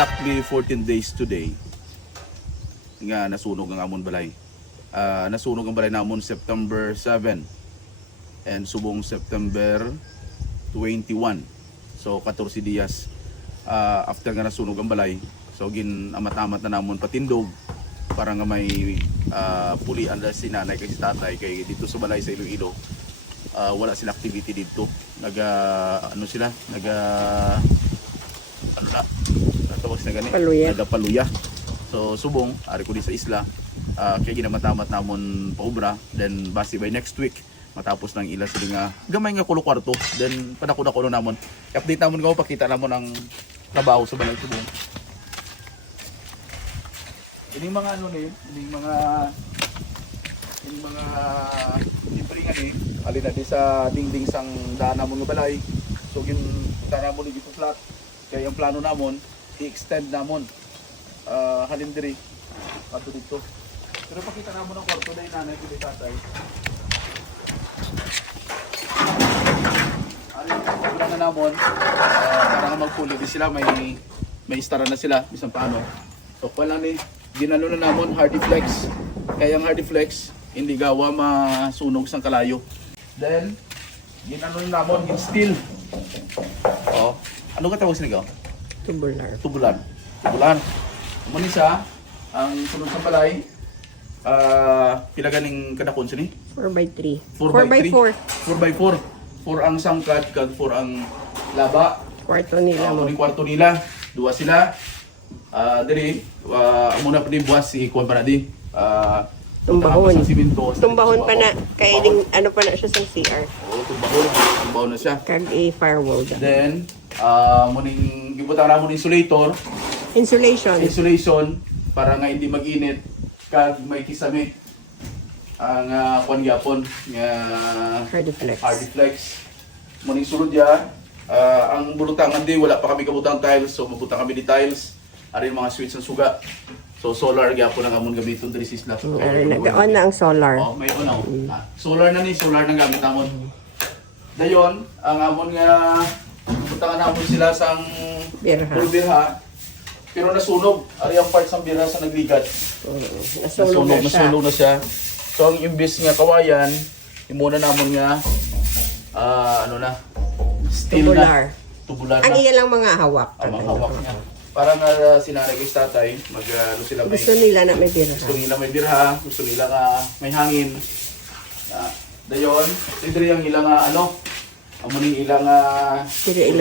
exactly 14 days today nga nasunog ang amon balay. Nasunog ang balay namon September 7 and subong September 21. So 14 días after nga nasunog ang balay. So ginamat-amat na namon patindog para nga may pulian na si nanay kay si tatay kay dito sa balay sa Iloilo. Wala sila activity dito. Ano sila? Ano na? Tawag sila gani? Nagapaluya. So subong ari ko di sa isla. Kaya ginamatamat namon paubra. Then basi by next week matapos nang ila sila nga gamay nga kulo kwarto. Then padako-dako namon. I-update namon ko pakita namon ang trabaho sa balay subong. Ini mga ano ni, ini mga libre nga ni, alin na di sa dingding sang daan namon nga balay. So gin daan namon dito flat. Kaya yung plano namon i-extend namon halin diri ato dito. Pero pakita namon ang kwarto dai nanay kay tatay. Alin na namon para magpuli di sila may istara na sila bisan paano. So wala ni ginano na namon Hardiflex. Kaya ang Hardiflex hindi gawa masunog sang kalayo. Then ginano na namon gin steel. Oh, ano ka tawag sinigaw? Tubulan. Muna siya ang sunod sa balay. Pilaganing kadakon sini? 4x3. 4x4. 4x4. 4 ang sangkad kag 4 ang laba. Kwarto nila mo. Ang kwarto nila, duwa sila. Diri muna pa din buwas si Kuan pa na di. Tumbahon. Simento. Tumbahon pa na. Kaya ding ano pa na siya sa CR. Oo, tumbahon na siya. Kag i-firewall. Then muning gibutang na mo insulator. Insulation para nga hindi mag-init kag may kisame ang kuan gyapon nga Hardiflex. Muning sulod ya ang bulutangan di wala pa kami kabutang tiles so mabutang kami di tiles. Ari mga switch ng suga. So solar gyapon ang amon gamiton diri sa isla. Nag-on na ang solar. Oh, may on na. Solar na ni, solar na gamit namon. Dayon, ang amon nga butangan namon sila sang birha. Pero nasunog. Ari ang parts ng birha sa nagligat. Nasunog na siya. So ang imbis nga kawayan, imuna namon nga ano na steel tubular na. Ang iya lang mga hawak. Ang mga hawak niya. Para nga sinanay kay tatay, ano sila may gusto nila na may birha. Gusto nila may birha, gusto nila nga may hangin. Dayon, diri ang ilang ano, amuning ilang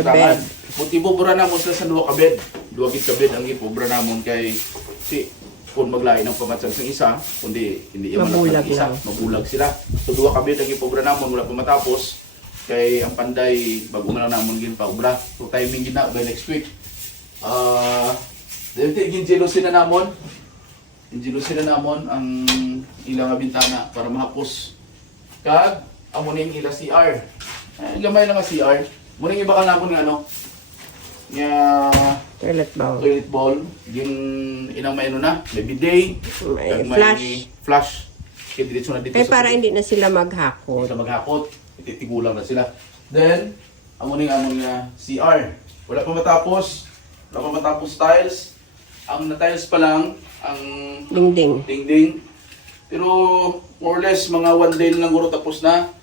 bed. Buti bubura na mo sila sa duwa ka bed. Duwa gid ka bed ang ipobra namon kay si kung maglain ng pamatsag sa isa, kundi hindi mabulag isa, mabulag sila. So duwa ka bed ang ipobra namon wala pa matapos. Kay ang panday bago na lang namon gin pa obra. So timing gina by next week. Dahil ginjelosin na namon. Ginjelosin na namon ang ilang bintana para mahapos. Kag amuning ila CR. Gamay lang ang CR. Muning iba ka namon nga ano. Nga toilet bowl. Yung inang may ano na, may bidet, may flush. Kaya diretso na dito. Kaya para hindi na sila maghakot. Hindi na maghakot. Titigulang na sila. Then, amuning nga CR. Wala pa matapos tiles. Ang na-tiles pa lang ang dingding. Pero more or less mga 1 day lang guro tapos na.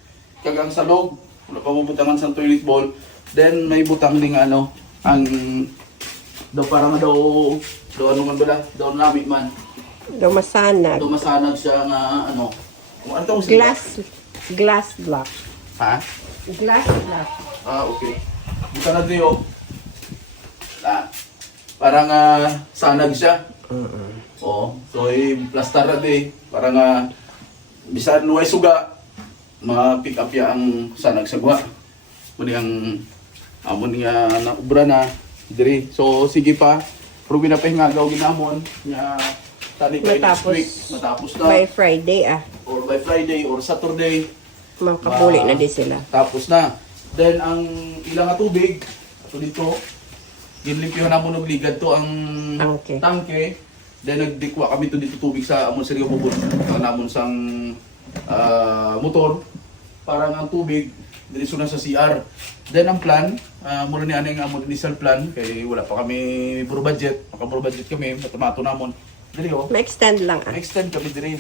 Kagang salog, wala pa mabutangan sa toilet bowl. Then may butang ding ano ang daw parang daw ano man bala, daw nami man. Daw masanag Siya nga ano. Kung ano tawag glass block. Ha? Glass block. Okay. Buta na diyo. Parang sanag siya. Oo. So, plaster na di. Parang bisan luway suga, ma-pick up ya ang sanag sa gwa. Muni ang amon nga naubra na diri. So, sige pa. Pero pinapahingagaw ginamon. Nga, tali by next week. Matapos na. By Friday Or by Friday or Saturday. Makapuli na di sila. Tapos na. Then, ang ilang tubig, ito dito, ginlimpyo na mo ligad to ang tangke. Then nagdikwa kami to dito tubig sa amon sariyo bubon. Namon sang motor para ang tubig diretso na sa CR. Then ang plan mura ni ano yung amon initial plan kay wala pa kami puro budget, maka-puro budget kami, matamato namon. Dili oh. Ma-extend lang ah. Extend kami diri.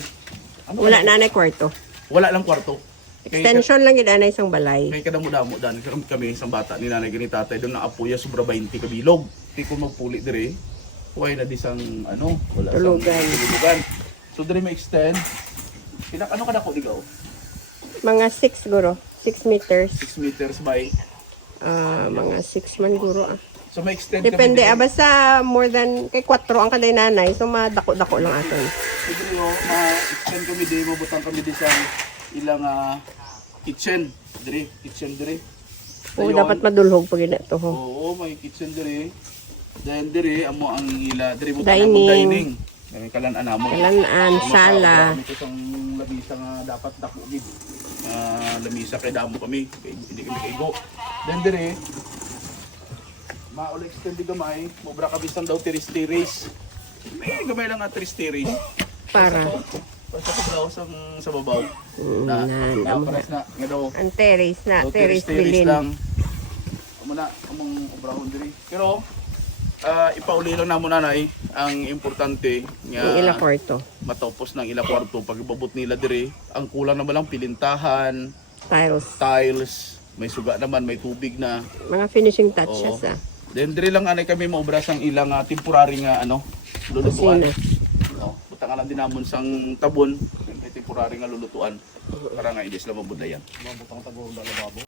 Ano Wala na na kwarto. Wala lang kwarto. Extension lang yun na isang balay. Kay kadamo-damo dan kami isang bata ni nanay gani tatay doon na apuya sobra 20 kabilog. Di ko magpuli diri. Kuhay na di sang ano, wala sang Tulugan. So diri may extend. Ano kada ko digaw? Mga 6 siguro. 6 meters. 6 meters by. Mga 6 man guro ah. So may extend Depende kami. ah. Basta more than, kay 4 ang kanday nanay. So madako-dako lang aton. So diri ma-extend kami di mabutang kami di sa ilang kitchen. Kitchen diri. Oo, Dayon. dapat madulhog pag ina to ho. Oo, may kitchen diri. Then diri amo ang ila diri mo Dining. dining. May kalan anamo. Kalanaan, sala. Kami isang lamisa nga dapat dako gid. Lamisa kay damo kami, kay hindi kami kaigo. Then diri mauli extend di gamay, mobra ka bisan daw tiris-tiris. May gamay lang nga tiris-tiris. Para. Basta ko daw sa babaw. Pares na nga daw. Ang terrace na. So, Terrace tiris-tiris bilin. lang. Muna among obrahon diri. Pero ipauli lang namo nanay ang importante nga Yung ila kwarto. matapos ng ila kwarto pag ibabot nila dire. Ang kulang naman lang pilintahan, Tiles. tiles, may suga naman, may tubig na. Mga finishing touches Oo. ah. Then dire lang anay kami maobra sang ilang temporary nga lulutuan. Kusina. Butangan lang din namon sang tabon, may temporary nga lulutuan para nga hindi sila mabudlayan.